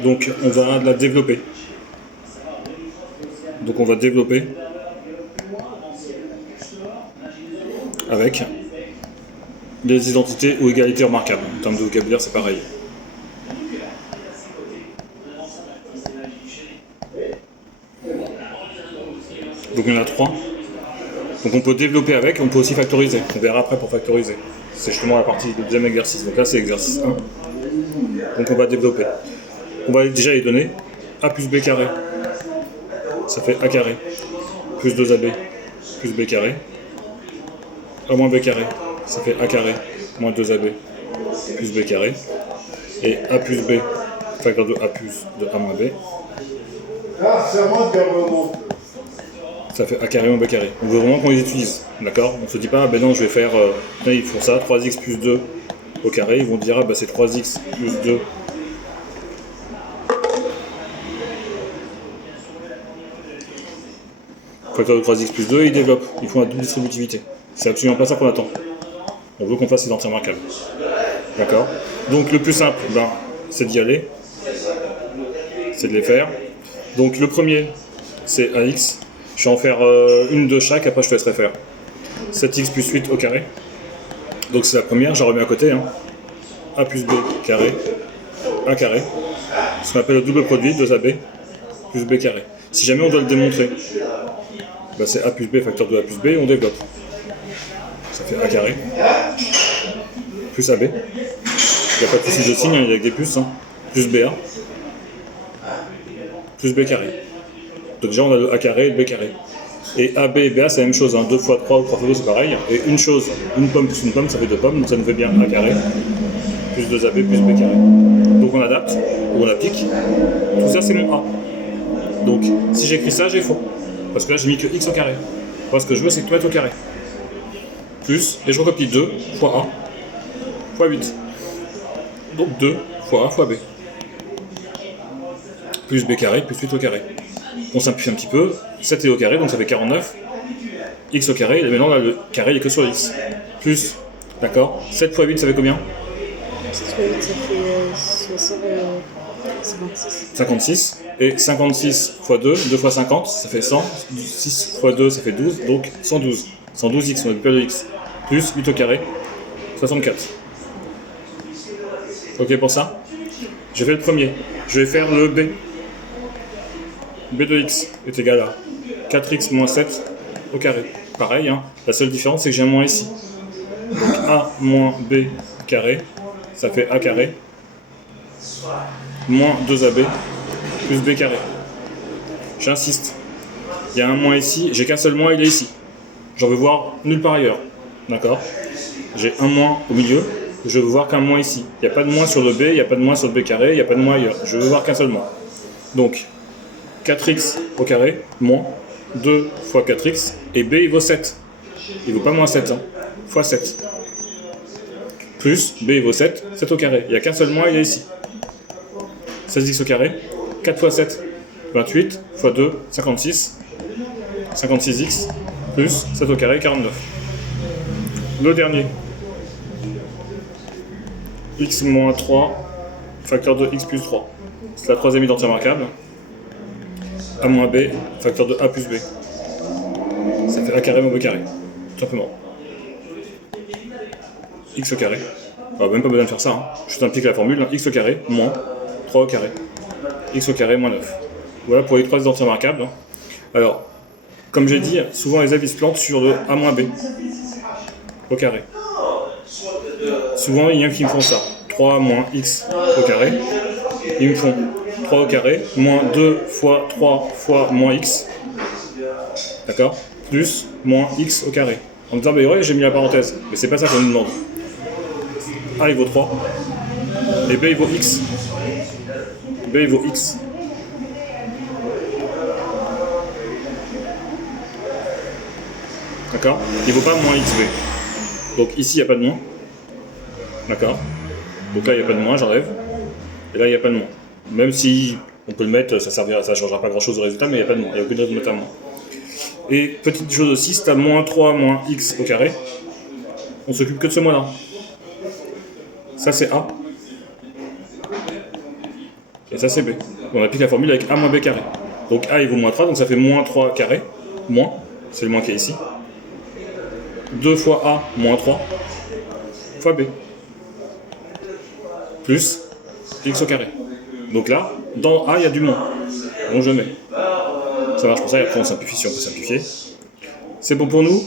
Donc on va la développer. Donc on va développer avec les identités ou égalités remarquables. En termes de vocabulaire, c'est pareil. Donc il y en a 3. Donc on peut développer avec, on peut aussi factoriser. On verra après pour factoriser. C'est justement la partie du deuxième exercice. Donc là c'est exercice 1. Donc on va développer. On va déjà les donner. A plus B carré. Ça fait A carré. Plus 2AB. Plus B carré. A moins B carré. Ça fait A carré. Moins 2AB. Plus B carré. Et A plus B. Facteur de A plus de A moins B. Ça fait A carré moins B carré. On veut vraiment qu'on les utilise, d'accord? On se dit pas, ah ben non, je vais faire, là ils font ça, 3x plus 2 au carré, ils vont dire, ah ben c'est 3x plus 2. Facteur de 3x plus 2, et ils développent, ils font la double distributivité. C'est absolument pas ça qu'on attend. On veut qu'on fasse les entiers remarquables. D'accord? Donc le plus simple, ben, c'est d'y aller, c'est de les faire. Donc le premier, c'est AX. Je vais en faire une de chaque, après je te laisserai faire. 7x plus 8 au carré. Donc c'est la première, j'en remets à côté. Hein. A plus B carré, A carré. Ce qu'on appelle le double produit, 2AB plus B carré. Si jamais on doit le démontrer, ben c'est A plus B facteur de A plus B, on développe. Ça fait A carré plus AB. Il n'y a pas de souci de signe, il y a que des puces. Hein. Plus BA plus B carré. Donc déjà on a le A carré et le B carré. Et AB et BA c'est la même chose, hein. 2 fois 3 ou 3 fois 2 c'est pareil. Et une chose, une pomme plus une pomme ça fait 2 pommes, donc ça nous fait bien A carré plus 2AB plus B carré. Donc on adapte, ou on applique. Tout ça c'est mon A. Donc si j'écris ça j'ai faux. Parce que là j'ai mis que X au carré. Moi ce que je veux c'est que tout être au carré. Plus, et je recopie 2 fois A fois 8. Donc 2 fois A fois B. Plus B carré plus 8 au carré. On simplifie un petit peu, 7 est au carré, donc ça fait 49. X au carré, et maintenant là, le carré il est que sur X. Plus, d'accord, 7 fois 8 ça fait combien? 7 fois 8 ça fait 56. 56. Et 56 fois 2, 2 fois 50, ça fait 100. 6 fois 2 ça fait 12, donc 112. 112x, on a plus de x. Plus 8 au carré, 64. Ok pour ça? Je fais le premier. Je vais faire le B. B de x est égal à 4x moins 7 au carré. Pareil, hein. La seule différence c'est que j'ai un moins ici. Donc A moins B carré, ça fait A carré, moins 2AB, plus B carré. J'insiste. Il y a un moins ici, j'ai qu'un seul moins, il est ici. J'en veux voir nulle part ailleurs. D'accord? J'ai un moins au milieu, je veux voir qu'un moins ici. Il n'y a pas de moins sur le B, il n'y a pas de moins sur le B carré, il n'y a pas de moins ailleurs. Je veux voir qu'un seul moins. Donc, 4x au carré, moins 2 fois 4x, et B il vaut 7. Il vaut pas moins 7, hein, fois 7. Plus, B il vaut 7, 7 au carré. Il n'y a qu'un seul moins, il est ici. 16x au carré, 4 fois 7, 28, fois 2, 56. 56x, plus 7 au carré, 49. Le dernier. X moins 3, facteur de x plus 3. C'est la troisième identité remarquable. A moins B, facteur de A plus B. Ça fait A carré moins B carré, tout simplement. X au carré. Même pas besoin de faire ça, hein. Je t'implique la formule, hein. X au carré, moins 3 au carré. X au carré, moins 9. Voilà pour les trois identités remarquables. Alors, comme j'ai dit, souvent les élèves se plantent sur le A moins B au carré. Souvent, il y en a qui me font ça. 3 moins x au carré. Ils me font 3 au carré, moins 2 fois 3 fois moins x. D'accord? Plus moins x au carré. En disant, bah ouais, j'ai mis la parenthèse. Mais c'est pas ça qu'on nous demande. A il vaut 3. Et B il vaut x. B il vaut x. D'accord? Il ne vaut pas moins xb. Donc ici, il n'y a pas de moins. D'accord? Donc là, il n'y a pas de moins, j'enlève. Et là, il n'y a pas de moins. Même si on peut le mettre, ça ne changera pas grand-chose au résultat, mais il n'y a pas de moins. Il n'y a aucune raison de mettre un moins. Et petite chose aussi, si tu as moins 3 moins x au carré, on s'occupe que de ce moins-là. Ça, c'est A. Et ça, c'est B. On applique la formule avec A moins B carré. Donc A, il vaut moins 3, donc ça fait moins 3 carré. Moins, c'est le moins qui est ici. 2 fois A moins 3 fois B. Plus X au carré. Donc là, dans A, il y a du moins. Donc je mets. Ça marche pour ça, et après on simplifie si on peut simplifier. C'est bon pour nous.